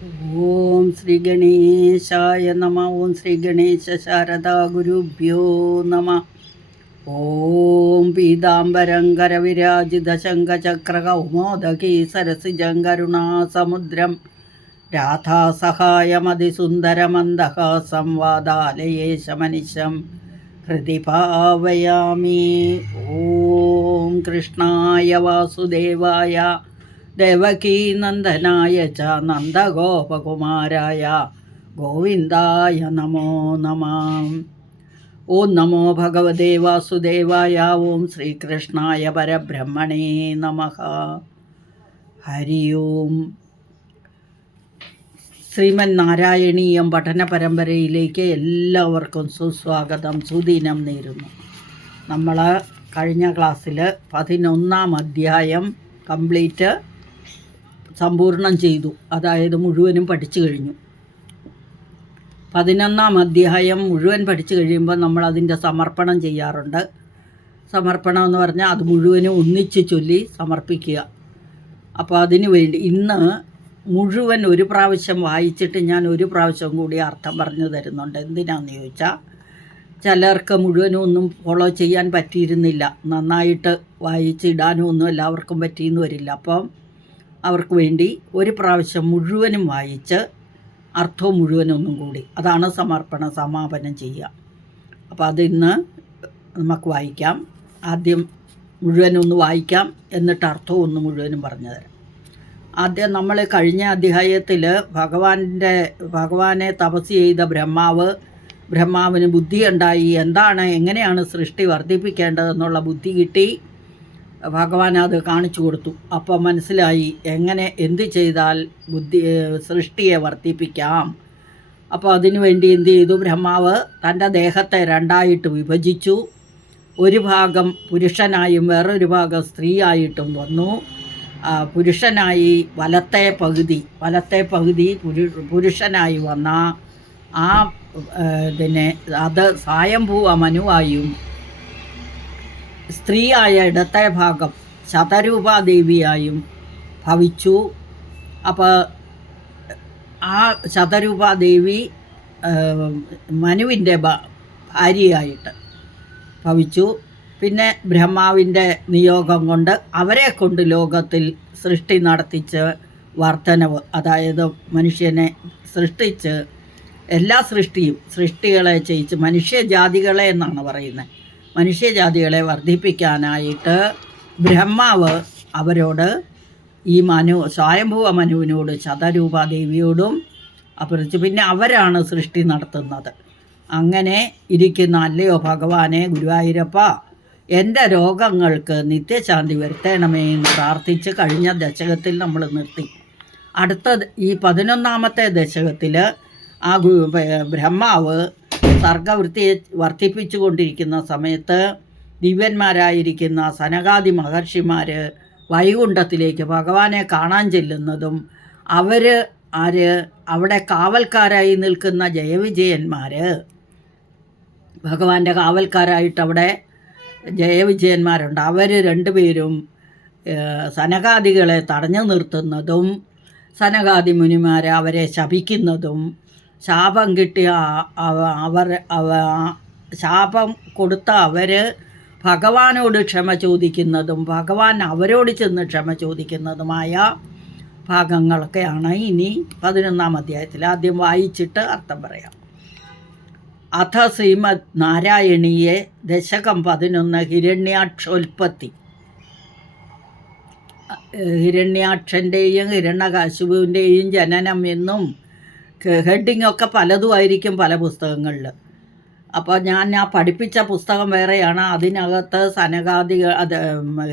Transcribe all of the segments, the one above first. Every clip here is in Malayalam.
ഓം ശ്രീ ഗണേശായ നമ. ഓം ശ്രീ ഗണേശ ശാരദാ ഗുരുഭ്യോ നമ. ഓം പീതാംബരം കരവിരാജിത ശംഖചക്ര കൗമോദകീ സരസിജം കരുണാസമുദ്രം രാധാസഹായമതിസുന്ദരമന്ദഹാസം വാദാലയേശമനിശം ഹൃദി ഭാവയാമി. ഓം കൃഷ്ണായ വാസുദേവായ ദേവകീനന്ദനായ ച നന്ദഗോപകുമാരായ ഗോവിന്ദായ നമോ നമഃ. ഓം നമോ ഭഗവതേ വാസുദേവായ. ഓം ശ്രീകൃഷ്ണായ പരബ്രഹ്മണേ നമഃ. ഹരി ഓം. ശ്രീമൻ നാരായണീയം പഠന പരമ്പരയിലേക്ക് എല്ലാവർക്കും സുസ്വാഗതം, സുദിനം നേരുന്നു. നമ്മൾ കഴിഞ്ഞ ക്ലാസ്സിൽ 11-ാം അധ്യായം കംപ്ലീറ്റ് സമ്പൂർണം ചെയ്തു, അതായത് മുഴുവനും പഠിച്ചു കഴിഞ്ഞു. 11-ാം അധ്യായം മുഴുവൻ പഠിച്ചു കഴിയുമ്പോൾ നമ്മൾ അതിൻ്റെ സമർപ്പണം ചെയ്യാറുണ്ട്. സമർപ്പണം എന്ന് പറഞ്ഞാൽ അത് മുഴുവനും ഒന്നിച്ച് ചൊല്ലി സമർപ്പിക്കുക. അപ്പോൾ അതിനു വേണ്ടി ഇന്ന് മുഴുവൻ ഒരു പ്രാവശ്യം വായിച്ചിട്ട് ഞാൻ ഒരു പ്രാവശ്യം കൂടി അർത്ഥം പറഞ്ഞു തരുന്നുണ്ട്. എന്തിനാണെന്ന് ചോദിച്ചാൽ, ചിലർക്ക് മുഴുവനും ഒന്നും ഫോളോ ചെയ്യാൻ പറ്റിയിരുന്നില്ല, നന്നായിട്ട് വായിച്ചിടാനും ഒന്നും എല്ലാവർക്കും പറ്റിയെന്ന് വരില്ല. അപ്പം അവർക്ക് വേണ്ടി ഒരു പ്രാവശ്യം മുഴുവനും വായിച്ച് അർത്ഥവും മുഴുവനൊന്നും കൂടി, അതാണ് സമർപ്പണം, സമാപനം ചെയ്യുക. അപ്പോൾ അതിന്ന് നമുക്ക് വായിക്കാം. ആദ്യം മുഴുവനൊന്ന് വായിക്കാം, എന്നിട്ട് അർത്ഥവും ഒന്ന് മുഴുവനും പറഞ്ഞു തരാം. ആദ്യം നമ്മൾ കഴിഞ്ഞ അധ്യായത്തിൽ ഭഗവാനെ തപസ് ചെയ്ത ബ്രഹ്മാവിന് ബുദ്ധി ഉണ്ടായി, എങ്ങനെയാണ് സൃഷ്ടി വർദ്ധിപ്പിക്കേണ്ടതെന്നുള്ള ബുദ്ധി കിട്ടി. ഭഗവാൻ അത് കാണിച്ചു കൊടുത്തു. അപ്പോൾ മനസ്സിലായി എന്ത് ചെയ്താൽ സൃഷ്ടിയെ വർദ്ധിപ്പിക്കാം. അപ്പോൾ അതിനു വേണ്ടി എന്ത് ചെയ്തു? ബ്രഹ്മാവ് തൻ്റെ ദേഹത്തെ രണ്ടായിട്ട് വിഭജിച്ചു. ഒരു ഭാഗം പുരുഷനായും വേറൊരു ഭാഗം സ്ത്രീയായിട്ടും വന്നു. പുരുഷനായി വലത്തെ പകുതി പുരുഷനായി വന്ന അത് സ്വയംഭൂവ മനുവായും, സ്ത്രീയായ ഇടത്തെ ഭാഗം ശതരൂപാദേവിയായും ഭവിച്ചു. അപ്പോൾ ആ ശതരൂപാദേവി മനുവിൻ്റെ ഭാര്യയായിട്ട് ഭവിച്ചു. പിന്നെ ബ്രഹ്മാവിൻ്റെ നിയോഗം കൊണ്ട് അവരെ കൊണ്ട് ലോകത്തിൽ സൃഷ്ടി നടത്തിച്ച് വർധനവ്, അതായത് മനുഷ്യനെ സൃഷ്ടിച്ച് എല്ലാ സൃഷ്ടികളെ ചെയ്യിച്ച് മനുഷ്യജാതികളെ എന്നാണ് പറയുന്നത്, മനുഷ്യജാതികളെ വർദ്ധിപ്പിക്കാനായിട്ട് ബ്രഹ്മാവ് അവരോട് ഈ സ്വയംഭൂവ മനുവിനോട് ശതരൂപാദേവിയോടും അപ്പുറത്ത് പിന്നെ അവരാണ് സൃഷ്ടി നടത്തുന്നത്. അങ്ങനെ ഇരിക്കുന്ന അല്ലയോ ഭഗവാനെ, ഗുരുവായൂരപ്പ, എൻ്റെ രോഗങ്ങൾക്ക് നിത്യശാന്തി വരുത്തണമേ എന്ന് പ്രാർത്ഥിച്ച് കഴിഞ്ഞ ദശകത്തിൽ നമ്മൾ നിർത്തി. അടുത്ത ഈ 11-ാമത്തെ ദശകത്തിൽ ആ ബ്രഹ്മാവ് സർഗവൃത്തിയെ വർദ്ധിപ്പിച്ചു കൊണ്ടിരിക്കുന്ന സമയത്ത് ദിവ്യന്മാരായിരിക്കുന്ന സനകാദി മഹർഷിമാർ വൈകുണ്ഠത്തിലേക്ക് ഭഗവാനെ കാണാൻ ചെല്ലുന്നതും അവിടെ കാവൽക്കാരായി നിൽക്കുന്ന ജയവിജയന്മാർ, ഭഗവാന്റെ കാവൽക്കാരായിട്ട് അവിടെ ജയവിജയന്മാരുണ്ട്, അവർ രണ്ടുപേരും സനകാദികളെ തടഞ്ഞു നിർത്തുന്നതും സനകാദി മുനിമാരെ അവരെ ശപിക്കുന്നതും, ശാപം കിട്ടിയ ശാപം കൊടുത്ത അവർ ഭഗവാനോട് ക്ഷമ ചോദിക്കുന്നതും ഭഗവാൻ അവരോട് ചെന്ന് ക്ഷമ ചോദിക്കുന്നതുമായ ഭാഗങ്ങളൊക്കെയാണ് ഇനി 11-ാം അധ്യായത്തിൽ. ആദ്യം വായിച്ചിട്ട് അർത്ഥം പറയാം. അഥ ശ്രീമദ് നാരായണീയെ ദശകം 11 ഹിരണ്യാക്ഷോൽപ്പത്തി. ഹിരണ്യാക്ഷൻ്റെയും ഹിരണ്യകശിപുവിൻ്റെയും ജനനം എന്നും ഹെഡിങ്ങൊക്കെ പലതുമായിരിക്കും പല പുസ്തകങ്ങളിൽ. അപ്പോൾ ഞാൻ പഠിപ്പിച്ച പുസ്തകം വേറെയാണ്. അതിനകത്ത്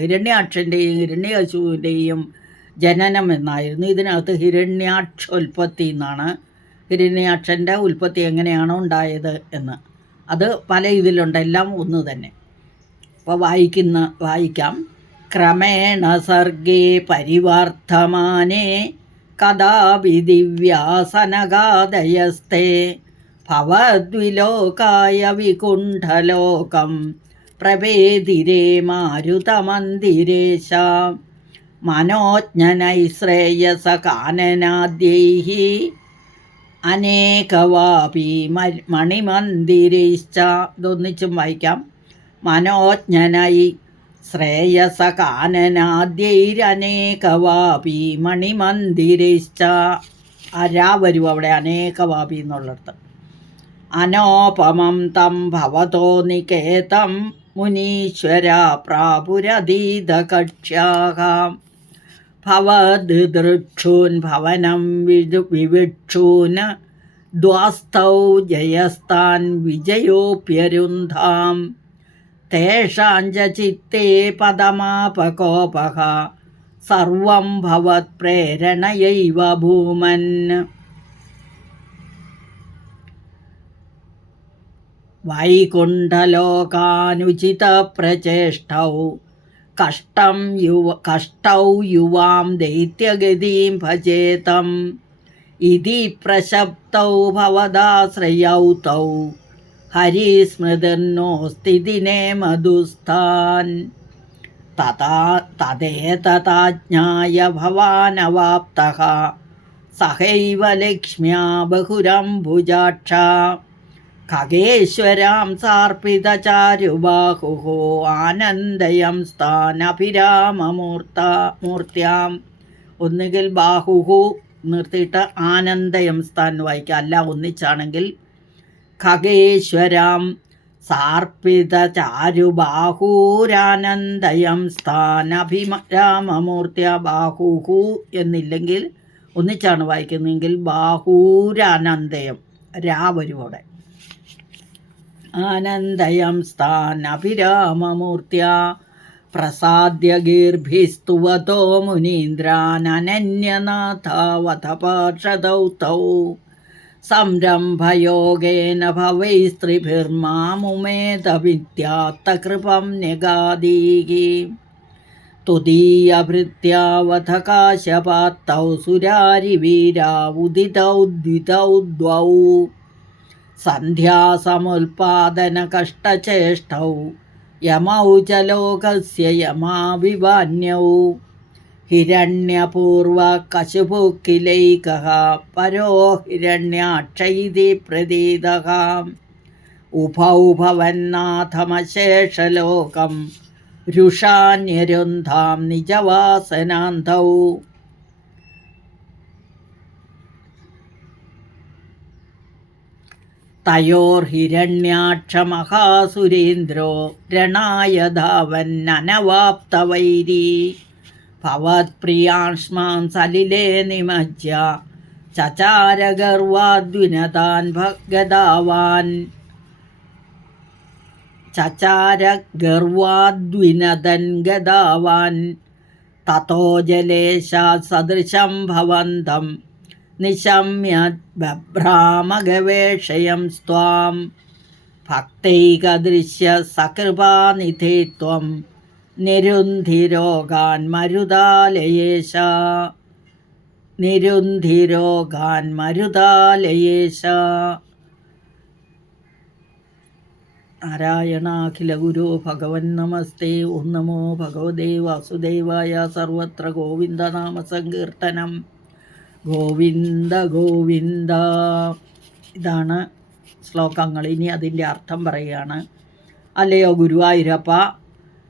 ഹിരണ്യാക്ഷൻ്റെയും ഹിരണ്യകശിപുവിൻ്റെയും ജനനം എന്നായിരുന്നു. ഇതിനകത്ത് ഹിരണ്യാക്ഷോൽപ്പത്തി എന്നാണ്. ഹിരണ്യാക്ഷൻ്റെ ഉൽപ്പത്തി എങ്ങനെയാണോ ഉണ്ടായത് എന്ന് അത് പല ഇതിലുണ്ട്, എല്ലാം ഒന്ന് തന്നെ. അപ്പോൾ വായിക്കാം. ക്രമേണ സർഗേ പരിവർത്തമാനേ കഥാപി ദിവ്യാസനഗാദയസ്തേ ഭവദ്വിലോകായ വികുണ്ഠലോകം പ്രഭേദിരേ മാരുതമന്ദിരേശ മനോജ്ഞനൈ ശ്രേയസകാനനാദ്യൈः അനേകവാപി മണിമന്ദിരൈശ്ച. ഇതൊന്നിച്ചും വായിക്കാം. മനോജ്ഞനൈ ശ്രേയസകാനനാദ്യൈരനേകവാപി മണിമന്ദിരൈശ്ച. രാ വരും അവിടെ അനേകവാപി എന്നുള്ളിടത്ത്. അനോപമം തം ഭവതോ നികേതം മുനീശ്വര പ്രാപുരതീതകക്ഷ്യാഃ. ഭവദൃക്ഷൂൻ ഭവനം വിവിക്ഷൂൻ ദ്വാസ്തൗ ജയസ്താൻ വിജയോപ്യരുന്ധാം. തേഷാഞ്ച ചിത്തേ പദമാപകോപഃ സർവം ഭവത്പ്രേരണയൈവ ഭൂമൻ. വൈകുണ്ഠലോകാനുചിതപ്രചേഷ്ടൗ കഷ്ടൗ യുവാം ദൈത്യഗതിം ഭജേതം. ഇതി പ്രശപ്തൗ ഭവദാശ്രയൗ തൗ ഹരിസ്മൃതിർനോസ്തി ദിനേ മധുസ്ഥാൻ. തദേതതാജ്ഞായ ഭവാനവാപ്തഃ സഹൈവ ലക്ഷ്മ്യാ ബഹുരംഭുജാക്ഷ. ഖഗേശ്വരാം സാർപ്പിതചാരുബാഹുഃ ആനന്ദയം സ്ഥാനഭിരാമമൂർത്തിയാം. ഒന്നുകിൽ ബാഹുഹു നിർത്തിയിട്ട് ആനന്ദയം സ്ഥാൻ വായിക്കുക, അല്ല ഒന്നിച്ചാണെങ്കിൽ ഖഗേശ്വരാം സാർപ്പിതചാരുബാഹൂരാനന്ദയം സ്ഥാനഭിരാമമൂർത്തിയ. ബാഹുഹു എന്നില്ലെങ്കിൽ ഒന്നിച്ചാണ് വായിക്കുന്നതെങ്കിൽ ബാഹൂരാനന്ദയം രാ വരുവോടെ. ആനന്ദയം സ്ഥാനഭിരാമമൂർത്തിയ പ്രസാദ്യ ഗീർഭിസ്തുവതോ മുനീന്ദ്രാനന്യനാഥാവത പാർഷദൗ തൗ. സംരംഭയോഗേന ഭവൈസ്ത്രിഭിർമാമുമേതവിദ്യാത്തകൃപം ന്യഗാദീഹി. തുദീയഭൃത്യാവധ കാശപാത്തൗ സുരാരിവീരാ ഉദിതൗ ദ്വിതൗ ദ്വൗ. സന്ധ്യാസമുൽപാദനകഷ്ടചേഷ്ടൗ യമൗ ച ലോകസ്യ യമാവിവാന്യൗ. ഹിരണ്യപൂർവ കശുപുക്കിലൈകഃ പരോ ഹിരണ്യാക്ഷ ഇതി പ്രതീതഃ. ഉഭൗ ഭവന്നാഥമശേഷലോകം രുഷാന്യരുന്ധാം നിജവാസനാന്തൗ. തയോർഹിരണ്യാക്ഷമഹാസുരേന്ദ്രോ രണായ ധാവന്നനവാപ്തവൈരീ. ഭവത്പ്രിയാഷ്മാൻ സലിലേ നിമജ്യ ചചാരഗർവാദ്വിനതാൻ ഗദാവാൻ. ചചാരഗർവാദ്വിനദൻ ഗദാവാൻ. തതോ ജലേശാത് സദൃശം ഭവന്തം നിശമ്യ ബഭ്രാമഗവേഷയം സ്ത്വാം. ഭക്തൈകദൃശ്യ സകൃപാനിധേ ത്വം നിരുന്ധിരോഗാൻ മരുതാലയേശ. നിരുന്ധിരോഗാൻ മരുതാലയേശ. നാരായണാഖില ഗുരു ഭഗവൻ നമസ്തേ. ഓം നമോ ഭഗവതേ വാസുദേവായ. സർവത്ര ഗോവിന്ദനാമ സങ്കീർത്തനം. ഗോവിന്ദ ഗോവിന്ദ. ഇതാണ് ശ്ലോകങ്ങൾ. ഇനി അതിൻ്റെ അർത്ഥം പറയുകയാണ്. അല്ലയോ ഗുരുവായൂരപ്പ,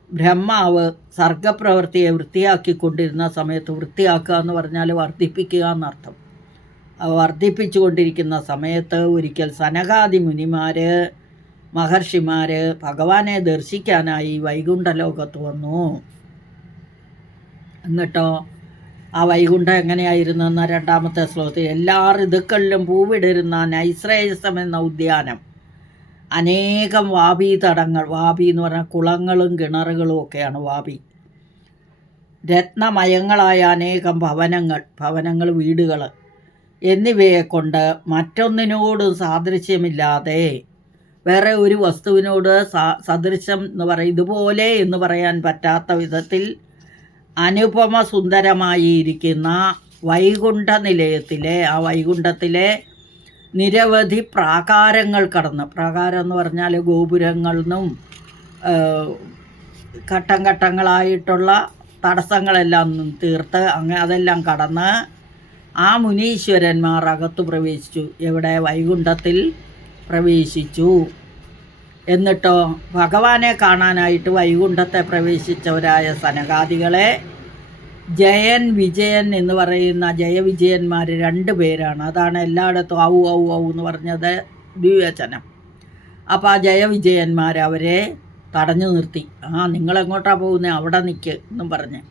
ബ്രഹ്മാവ് സർഗപ്രവൃത്തിയെ വൃത്തിയാക്കിക്കൊണ്ടിരുന്ന സമയത്ത്, വൃത്തിയാക്കുക എന്ന് പറഞ്ഞാൽ വർദ്ധിപ്പിക്കുക എന്നർത്ഥം, വർദ്ധിപ്പിച്ചു കൊണ്ടിരിക്കുന്ന സമയത്ത് ഒരിക്കൽ സനകാദി മുനിമാർ, മഹർഷിമാർ ഭഗവാനെ ദർശിക്കാനായി വൈകുണ്ഠലോകത്ത് വന്നു. എന്നിട്ടോ ആ വൈകുണ്ഠം എങ്ങനെയായിരുന്നെന്ന രണ്ടാമത്തെ ശ്ലോകത്തിൽ, എല്ലാ ഋതുക്കളിലും പൂവിടരുന്ന നൈശ്രേയസം എന്ന ഉദ്യാനം, അനേകം വാപി തടങ്ങൾ, വാപി എന്ന് പറഞ്ഞാൽ കുളങ്ങളും കിണറുകളും ഒക്കെയാണ് വാപി, രത്നമയങ്ങളായ അനേകം ഭവനങ്ങൾ വീടുകൾ എന്നിവയെ കൊണ്ട് മറ്റൊന്നിനോടും സാദൃശ്യമില്ലാതെ, വേറെ ഒരു വസ്തുവിനോട് സദൃശം എന്ന് പറയും, ഇതുപോലെ എന്ന് പറയാൻ പറ്റാത്ത വിധത്തിൽ അനുപമ സുന്ദരമായി ഇരിക്കുന്ന വൈകുണ്ഠ നിലയത്തിലെ, ആ വൈകുണ്ഠത്തിലെ നിരവധി പ്രാകാരങ്ങൾ കടന്ന്, പ്രാകാരം എന്ന് പറഞ്ഞാൽ ഗോപുരങ്ങളെന്നും ഘട്ടം ഘട്ടങ്ങളായിട്ടുള്ള തടസ്സങ്ങളെല്ലാം തീർത്ത് അതെല്ലാം കടന്ന് ആ മുനീശ്വരന്മാർ അകത്തു പ്രവേശിച്ചു. എവിടെ? വൈകുണ്ഠത്തിൽ പ്രവേശിച്ചു. എന്നിട്ടോ ഭഗവാനെ കാണാനായിട്ട് വൈകുണ്ഠത്തെ പ്രവേശിച്ചവരായ സനകാദികളെ ജയൻ വിജയൻ എന്ന് പറയുന്ന ജയവിജയന്മാർ 2 പേരാണ്. അതാണ് എല്ലായിടത്തും ഔ ഔ ഔ എന്ന് പറഞ്ഞത് ദ്വിവചനം. അപ്പോൾ ആ ജയവിജയന്മാർ അവരെ തടഞ്ഞു നിർത്തി. നിങ്ങളെങ്ങോട്ടാണ് പോകുന്നത്? അവിടെ നിൽക്ക് എന്നും പറഞ്ഞ്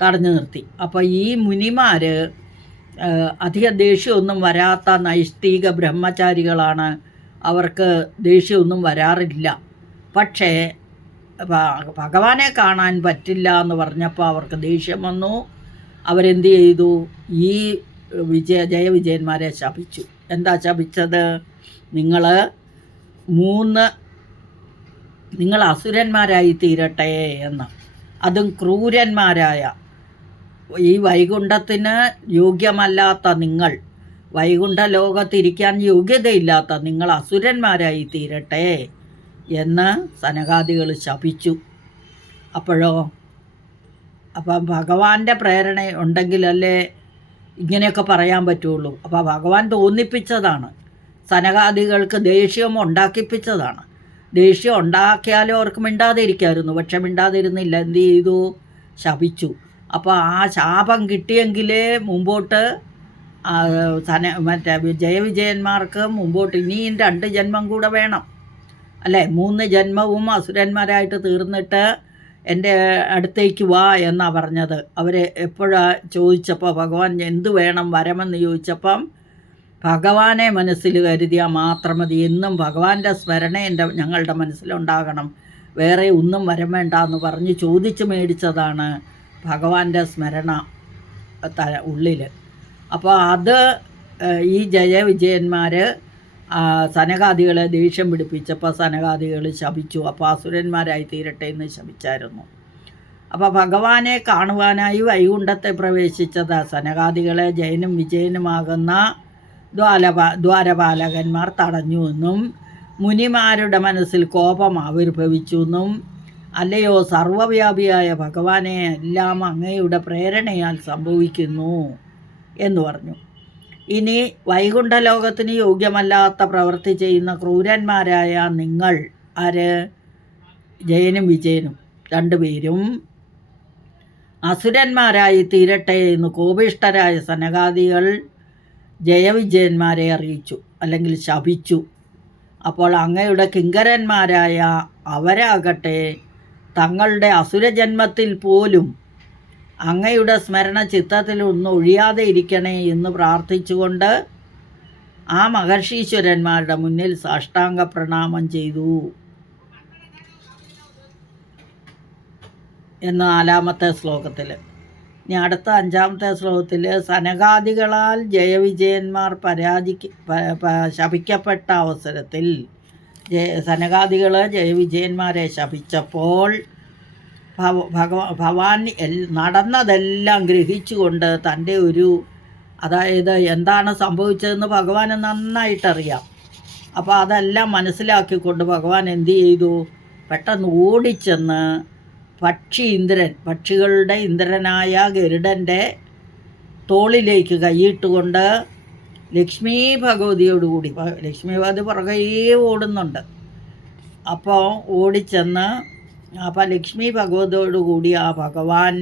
തടഞ്ഞു നിർത്തി. അപ്പോൾ ഈ മുനിമാർ അധികം ദേഷ്യമൊന്നും വരാത്ത നൈഷ്ഠിക ബ്രഹ്മചാരികളാണ്. അവർക്ക് ദേഷ്യമൊന്നും വരാറില്ല. പക്ഷേ ഭഗവാനെ കാണാൻ പറ്റില്ല എന്ന് പറഞ്ഞപ്പോൾ അവർക്ക് ദേഷ്യം വന്നു. അവരെന്ത് ചെയ്തു? ഈ ജയവിജയന്മാരെ ശപിച്ചു. എന്താ ശപിച്ചത്? നിങ്ങൾ അസുരന്മാരായി തീരട്ടെ എന്ന്. അതും ക്രൂരന്മാരായ, ഈ വൈകുണ്ഠത്തിന് യോഗ്യമല്ലാത്ത നിങ്ങൾ, വൈകുണ്ഠ ലോകത്തിരിക്കാൻ യോഗ്യതയില്ലാത്ത നിങ്ങൾ അസുരന്മാരായി തീരട്ടെ എന്ന് സനകാദികൾ ശപിച്ചു. അപ്പം ഭഗവാന്റെ പ്രേരണ ഉണ്ടെങ്കിലല്ലേ ഇങ്ങനെയൊക്കെ പറയാൻ പറ്റുള്ളൂ. അപ്പോൾ ഭഗവാൻ തോന്നിപ്പിച്ചതാണ്, സനകാദികൾക്ക് ദേഷ്യം ഉണ്ടാക്കിപ്പിച്ചതാണ്. ദേഷ്യം ഉണ്ടാക്കിയാലും അവർക്ക് മിണ്ടാതിരിക്കായിരുന്നു. പക്ഷെ മിണ്ടാതിരുന്നില്ല. എന്ത് ചെയ്തു? ശപിച്ചു. അപ്പോൾ ആ ശാപം കിട്ടിയെങ്കിലേ മുമ്പോട്ട് മറ്റേ ജയവിജയന്മാർക്ക് മുമ്പോട്ട് ഇനിയും 2 ജന്മം കൂടെ വേണം അല്ലേ? 3 ജന്മവും അസുരന്മാരായിട്ട് തീർന്നിട്ട് എൻ്റെ അടുത്തേക്ക് വാ എന്നാണ് പറഞ്ഞത്. അവർ എപ്പോഴാണ് ചോദിച്ചപ്പോൾ ഭഗവാൻ എന്തു വേണം വരമെന്ന് ചോദിച്ചപ്പം ഭഗവാനെ മനസ്സിൽ കരുതിയാൽ മാത്രം മതി. എന്നും ഭഗവാന്റെ സ്മരണ ഞങ്ങളുടെ മനസ്സിലുണ്ടാകണം, വേറെ ഒന്നും വരം വേണ്ട എന്ന് പറഞ്ഞ് ചോദിച്ച് മേടിച്ചതാണ് ഭഗവാന്റെ സ്മരണ ഉള്ളിൽ. അപ്പോൾ അത് ഈ ജയവിജയന്മാർ സനകാദികളെ ദേഷ്യം പിടിപ്പിച്ചപ്പോൾ സനകാദികൾ ശപിച്ചു. അപ്പോൾ അസുരന്മാരായി തീരട്ടെ എന്ന് ശപിച്ചായിരുന്നു. അപ്പോൾ ഭഗവാനെ കാണുവാനായി വൈകുണ്ഠത്തെ പ്രവേശിച്ചത് സനകാദികളെ ജയനും വിജയനുമാകുന്ന ദ്വാരപാലകന്മാർ തടഞ്ഞു എന്നും മുനിമാരുടെ മനസ്സിൽ കോപം ആവിർഭവിച്ചു എന്നും, അല്ലയോ സർവവ്യാപിയായ ഭഗവാനെ എല്ലാം അങ്ങയുടെ പ്രേരണയാൽ സംഭവിക്കുന്നു എന്ന് പറഞ്ഞു. ഇനി വൈകുണ്ഠലോകത്തിന് യോഗ്യമല്ലാത്ത പ്രവൃത്തി ചെയ്യുന്ന ക്രൂരന്മാരായ നിങ്ങൾ, ജയനും വിജയനും 2 പേരും അസുരന്മാരായി തീരട്ടെ എന്ന് കോപിഷ്ഠരായ സനകാദികൾ ജയവിജയന്മാരെ അറിയിച്ചു, അല്ലെങ്കിൽ ശപിച്ചു. അപ്പോൾ അങ്ങയുടെ കിങ്കരന്മാരായ അവരാകട്ടെ തങ്ങളുടെ അസുരജന്മത്തിൽ പോലും അങ്ങയുടെ സ്മരണ ചിത്തത്തിൽ ഒന്നും ഒഴിയാതെ ഇരിക്കണേ എന്ന് പ്രാർത്ഥിച്ചുകൊണ്ട് ആ മഹർഷീശ്വരന്മാരുടെ മുന്നിൽ സാഷ്ടാംഗ പ്രണാമം ചെയ്തു എന്ന് 4-ാമത്തെ ശ്ലോകത്തിൽ. ഇനി അടുത്ത 5-ാമത്തെ ശ്ലോകത്തിൽ സനകാദികളാൽ ജയവിജയന്മാർ ശപിക്കപ്പെട്ട അവസരത്തിൽ സനകാദികൾ ജയവിജയന്മാരെ ശപിച്ചപ്പോൾ ഭഗവാൻ നടന്നതെല്ലാം ഗ്രഹിച്ചുകൊണ്ട് തൻ്റെ അതായത് എന്താണ് സംഭവിച്ചതെന്ന് ഭഗവാന് നന്നായിട്ടറിയാം. അപ്പോൾ അതെല്ലാം മനസ്സിലാക്കിക്കൊണ്ട് ഭഗവാൻ എന്തു ചെയ്തു? പെട്ടെന്ന് ഓടിച്ചെന്ന് പക്ഷികളുടെ ഇന്ദ്രനായ ഗരുഡൻ്റെ തോളിലേക്ക് കൈയിട്ടുകൊണ്ട് ലക്ഷ്മി ഭഗവതിയോടുകൂടി, ലക്ഷ്മി ഭഗവതി പുറകെ ഓടുന്നുണ്ട്. അപ്പോൾ ഓടിച്ചെന്ന് ലക്ഷ്മി ഭഗവതിയോടുകൂടി ആ ഭഗവാൻ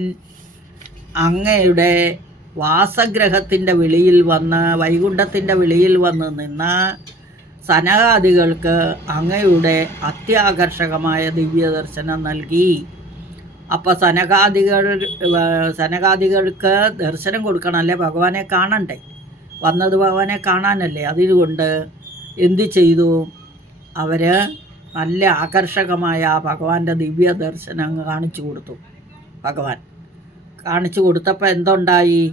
അങ്ങയുടെ വാസഗ്രഹത്തിൻ്റെ വെളിയിൽ വന്ന്, വൈകുണ്ഠത്തിൻ്റെ വെളിയിൽ വന്ന് നിന്ന് സനകാദികൾക്ക് അങ്ങയുടെ അത്യാകർഷകമായ ദിവ്യദർശനം നൽകി. അപ്പോൾ സനകാദികൾക്ക് ദർശനം കൊടുക്കണമല്ലേ, ഭഗവാനെ കാണണ്ടേ, വന്നത് ഭഗവാനെ കാണാനല്ലേ. അതുകൊണ്ട് എന്തു ചെയ്തു? അവർ നല്ല ആകർഷകമായ ഭഗവാന്റെ ദിവ്യ ദർശനം കാണിച്ചു കൊടുത്തു. ഭഗവാൻ കാണിച്ചു കൊടുത്തപ്പോൾ എന്തുണ്ടായി?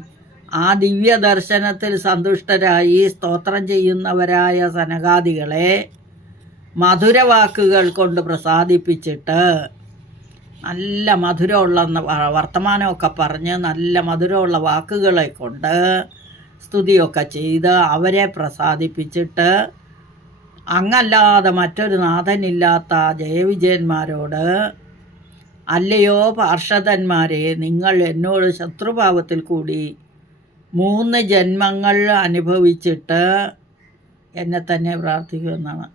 ആ ദിവ്യ ദർശനത്തിൽ സന്തുഷ്ടരായി സ്തോത്രം ചെയ്യുന്നവരായ സനകാദികളെ മധുരവാക്കുകൾ കൊണ്ട് പ്രസാദിപ്പിച്ചിട്ട്, നല്ല മധുരമുള്ള വർത്തമാനമൊക്കെ പറഞ്ഞ് നല്ല മധുരമുള്ള വാക്കുകളെ കൊണ്ട് സ്തുതിയൊക്കെ ചെയ്ത് അവരെ പ്രസാദിപ്പിച്ചിട്ട് അങ്ങല്ലാതെ മറ്റൊരു നാഥനില്ലാത്ത ജയവിജയന്മാരോട് അല്ലയോ പാർഷദന്മാരെ, നിങ്ങൾ എന്നോട് ശത്രുഭാവത്തിൽ കൂടി 3 ജന്മങ്ങൾ അനുഭവിച്ചിട്ട് എന്നെ തന്നെ പ്രാർത്ഥിക്കുമെന്നാണ്.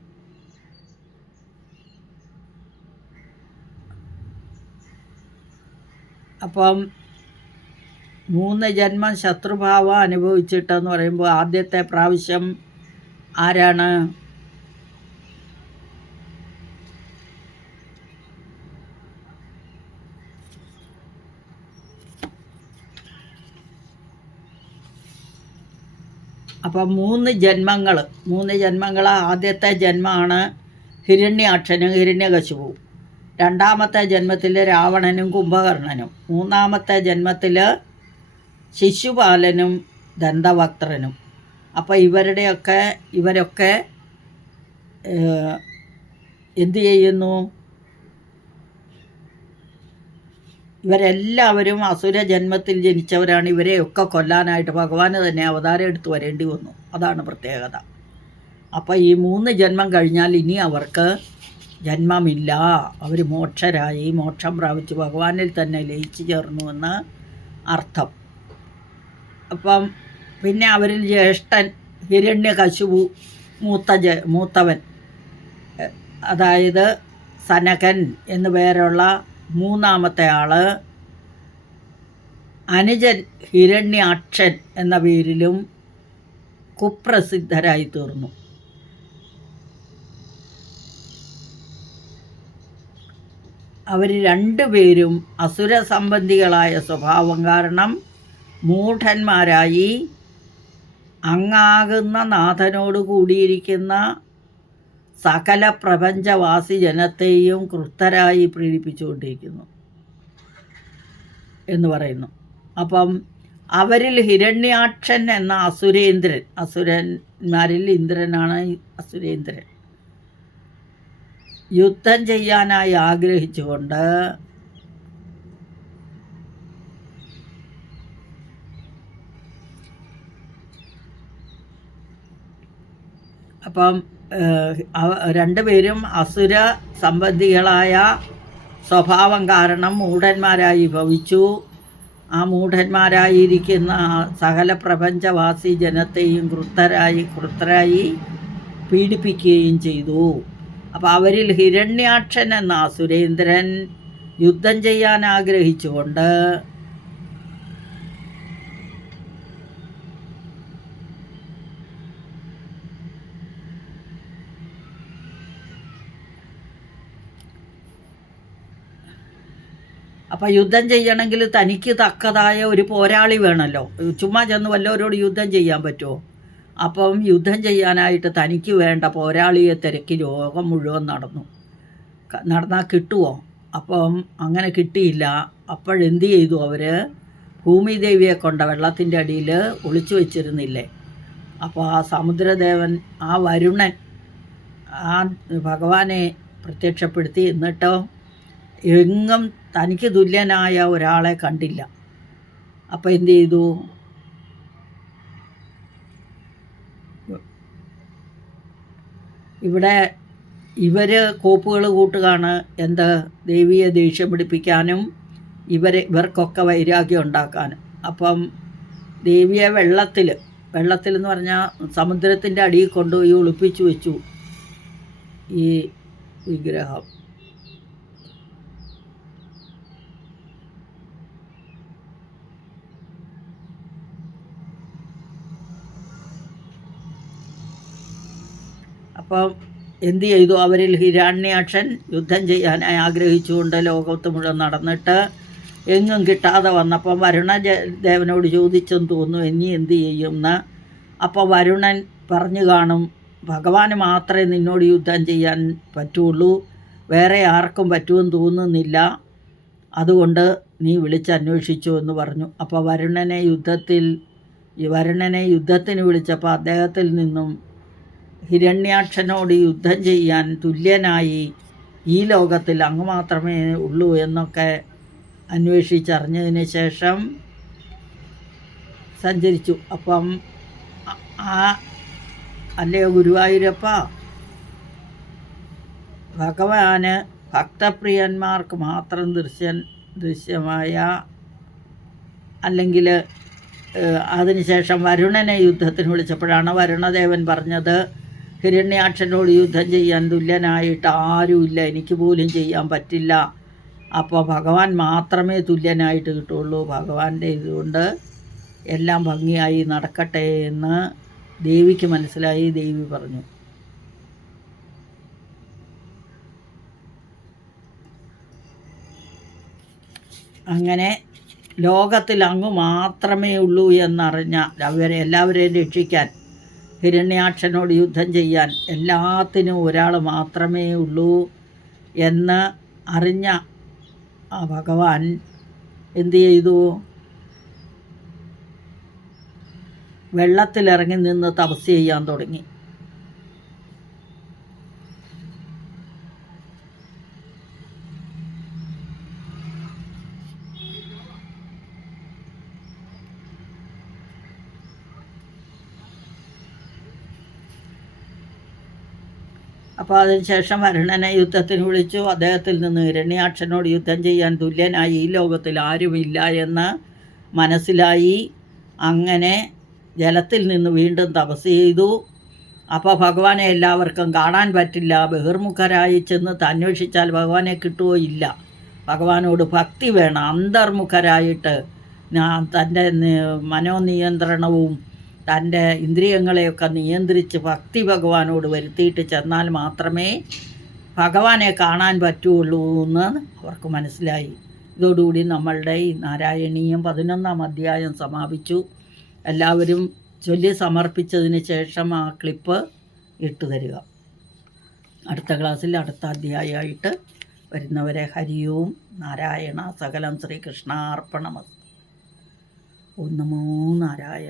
അപ്പം 3 ജന്മം ശത്രുഭാവം അനുഭവിച്ചിട്ടെന്ന് പറയുമ്പോൾ ആദ്യത്തെ പ്രാവശ്യം ആരാണ്? അപ്പം 3 ജന്മങ്ങൾ. ആദ്യത്തെ ജന്മമാണ് ഹിരണ്യാക്ഷനും ഹിരണ്യകശിപുവും. രണ്ടാമത്തെ ജന്മത്തിൽ രാവണനും കുംഭകർണനും. മൂന്നാമത്തെ ജന്മത്തിൽ ശിശുപാലനും ദന്തവക്ത്രനും. അപ്പോൾ ഇവരൊക്കെ എന്തു ചെയ്യുന്നു? ഇവരെല്ലാവരും അസുര ജന്മത്തിൽ ജനിച്ചവരാണ്. ഇവരെയൊക്കെ കൊല്ലാനായിട്ട് ഭഗവാന് തന്നെ അവതാരം എടുത്ത് വരേണ്ടി വന്നു. അതാണ് പ്രത്യേകത. അപ്പോൾ ഈ 3 ജന്മം കഴിഞ്ഞാൽ ഇനി അവർക്ക് ജന്മമില്ല. അവർ മോക്ഷരായി, മോക്ഷം പ്രാപിച്ച് ഭഗവാനിൽ തന്നെ ലയിച്ചു ചേർന്നുവെന്ന് അർത്ഥം. അപ്പം പിന്നെ അവരിൽ ജ്യേഷ്ഠൻ ഹിരണ്യകശിപു, മൂത്തവൻ, അതായത് സനകൻ എന്നു പേരുള്ള മൂന്നാമത്തെ ആള്. അനുജൻ ഹിരണ്യാക്ഷൻ എന്ന പേരിലും കുപ്രസിദ്ധരായി തീർന്നു. അവർ രണ്ടുപേരും അസുര സംബന്ധികളായ സ്വഭാവം കാരണം മൂഢന്മാരായി അങ്ങാകുന്ന നാഥനോട് കൂടിയിരിക്കുന്ന സകല പ്രപഞ്ചവാസി ജനത്തെയും ക്രുദ്ധരായി പീഡിപ്പിച്ചുകൊണ്ടിരിക്കുന്നു എന്ന് പറയുന്നു. അപ്പം അവരിൽ ഹിരണ്യാക്ഷൻ എന്ന അസുരേന്ദ്രൻ, അസുരന്മാരിൽ ഇന്ദ്രനാണ് അസുരേന്ദ്രൻ, യുദ്ധം ചെയ്യാനായി ആഗ്രഹിച്ചുകൊണ്ട് അപ്പം രണ്ടുപേരും അസുര സംബന്ധികളായ സ്വഭാവം കാരണം മൂഢന്മാരായി ഭവിച്ചു. ആ മൂഢന്മാരായിരിക്കുന്ന സകല പ്രപഞ്ചവാസി ജനത്തെയും ക്രുദ്ധരായി പീഡിപ്പിക്കുകയും ചെയ്തു. അപ്പോൾ അവരിൽ ഹിരണ്യാക്ഷൻ എന്ന സുരേന്ദ്രൻ യുദ്ധം ചെയ്യാൻ ആഗ്രഹിച്ചുകൊണ്ട് അപ്പം യുദ്ധം ചെയ്യണമെങ്കിൽ തനിക്ക് തക്കതായ ഒരു പോരാളി വേണമല്ലോ. ചുമ്മാ ചെന്ന് വല്ലവരോട് യുദ്ധം ചെയ്യാൻ പറ്റുമോ? അപ്പം യുദ്ധം ചെയ്യാനായിട്ട് തനിക്ക് വേണ്ട പോരാളിയെ തിരക്കി ലോകം മുഴുവൻ നടന്നാൽ കിട്ടുമോ? അപ്പം അങ്ങനെ കിട്ടിയില്ല. അപ്പോഴെന്ത് ചെയ്തു? അവർ ഭൂമിദേവിയെ കൊണ്ട വെള്ളത്തിൻ്റെ അടിയിൽ ഒളിച്ചു വച്ചിരുന്നില്ലേ? അപ്പോൾ ആ സമുദ്രദേവൻ, ആ വരുണൻ, ആ ഭഗവാനെ പ്രത്യക്ഷപ്പെടുത്തി. എന്നിട്ടോ എങ്ങും തനിക്ക് തുല്യനായ ഒരാളെ കണ്ടില്ല. അപ്പോൾ എന്തു ചെയ്തു? ഇവിടെ ഇവർ കോപ്പുകൾ കൂട്ടുകയാണ്. എന്ത്? ദേവിയെ ദേഷ്യം പിടിപ്പിക്കാനും ഇവർക്കൊക്കെ വൈരാഗ്യം ഉണ്ടാക്കാനും. അപ്പം ദേവിയെ വെള്ളത്തിൽ എന്ന് പറഞ്ഞാൽ സമുദ്രത്തിൻ്റെ അടിയിൽ കൊണ്ടുപോയി ഒളിപ്പിച്ചു വെച്ചു ഈ വിഗ്രഹം. അപ്പം എന്തു ചെയ്തു? അവരിൽ ഹിരണ്യാക്ഷൻ യുദ്ധം ചെയ്യാനായി ആഗ്രഹിച്ചുകൊണ്ട് ലോകത്ത് മുഴുവൻ നടന്നിട്ട് എങ്ങും കിട്ടാതെ വന്നപ്പം വരുണദേവനോട് ചോദിച്ചെന്ന് തോന്നുന്നു, ഇനി എന്തു ചെയ്യുമെന്ന്. അപ്പോൾ വരുണൻ പറഞ്ഞു കാണും, ഭഗവാന് മാത്രമേ നിന്നോട് യുദ്ധം ചെയ്യാൻ പറ്റുള്ളൂ, വേറെ ആർക്കും പറ്റുമെന്ന് തോന്നുന്നില്ല, അതുകൊണ്ട് നീ വിളിച്ചന്വേഷിച്ചു എന്ന് പറഞ്ഞു. അപ്പോൾ വരുണനെ യുദ്ധത്തിന് വിളിച്ചപ്പോൾ അദ്ദേഹത്തിൽ നിന്നും ഹിരണ്യാക്ഷനോട് യുദ്ധം ചെയ്യാൻ തുല്യനായി ഈ ലോകത്തിൽ അങ്ങ് മാത്രമേ ഉള്ളൂ എന്നൊക്കെ അന്വേഷിച്ചറിഞ്ഞതിന് ശേഷം സഞ്ചരിച്ചു. അപ്പം അല്ലയോ ഗുരുവായൂരപ്പ, ഭഗവാന് ഭക്തപ്രിയന്മാർക്ക് മാത്രം ദൃശ്യമായ അല്ലെങ്കിൽ അതിനുശേഷം വരുണനെ യുദ്ധത്തിന് വിളിച്ചപ്പോഴാണ് വരുണദേവൻ പറഞ്ഞത്, ഹിരണ്യാക്ഷനോട് യുദ്ധം ചെയ്യാൻ തുല്യനായിട്ട് ആരുമില്ല, എനിക്ക് പോലും ചെയ്യാൻ പറ്റില്ല. അപ്പോൾ ഭഗവാൻ മാത്രമേ തുല്യനായിട്ട് കിട്ടുള്ളൂ. ഭഗവാന്റെ ഇതുകൊണ്ട് എല്ലാം ഭംഗിയായി നടക്കട്ടെ എന്ന് ദേവിക്ക് മനസ്സിലായി. ദേവി പറഞ്ഞു. അങ്ങനെ ലോകത്തിൽ അങ്ങ് മാത്രമേ ഉള്ളൂ എന്നറിഞ്ഞ എല്ലാവരെയും രക്ഷിക്കാൻ, ഹിരണ്യാക്ഷനോട് യുദ്ധം ചെയ്യാൻ എല്ലാത്തിനും ഒരാൾ മാത്രമേ ഉള്ളൂ എന്ന് അറിഞ്ഞ ആ ഭഗവാൻ എന്തു ചെയ്തു? വെള്ളത്തിലിറങ്ങി നിന്ന് തപസ് ചെയ്യാൻ തുടങ്ങി. അപ്പോൾ അതിനുശേഷം വരുണനെ യുദ്ധത്തിന് വിളിച്ചു. അദ്ദേഹത്തിൽ നിന്ന് ഹിരണ്യാക്ഷനോട് യുദ്ധം ചെയ്യാൻ തുല്യനായി ഈ ലോകത്തിൽ ആരുമില്ല എന്ന് മനസ്സിലായി. അങ്ങനെ ജലത്തിൽ നിന്ന് വീണ്ടും തപസ് ചെയ്തു. അപ്പോൾ ഭഗവാനെ എല്ലാവർക്കും കാണാൻ പറ്റില്ല. ബഹിർമുഖരായി ചെന്ന് അന്വേഷിച്ചാൽ ഭഗവാനെ കിട്ടുമോ? ഇല്ല. ഭഗവാനോട് ഭക്തി വേണം. അന്തർമുഖരായിട്ട് തൻ്റെ മനോനിയന്ത്രണവും തൻ്റെ ഇന്ദ്രിയങ്ങളെയൊക്കെ നിയന്ത്രിച്ച് ഭക്തി ഭഗവാനോട് വരുത്തിയിട്ട് ചെന്നാൽ മാത്രമേ ഭഗവാനെ കാണാൻ പറ്റുള്ളൂ എന്ന് അവർക്ക് മനസ്സിലായി. ഇതോടുകൂടി നമ്മളുടെ ഈ നാരായണീയം 11-ാം അധ്യായം സമാപിച്ചു. എല്ലാവരും ചൊല്ലി സമർപ്പിച്ചതിന് ശേഷം ആ ക്ലിപ്പ് ഇട്ടു തരിക. അടുത്ത ക്ലാസ്സിൽ അടുത്ത അധ്യായമായിട്ട് വരുന്നവരെ ഹരിയോം നാരായണ. സകലം ശ്രീകൃഷ്ണാർപ്പണമസ്തു. ഓം നമോ നാരായണ.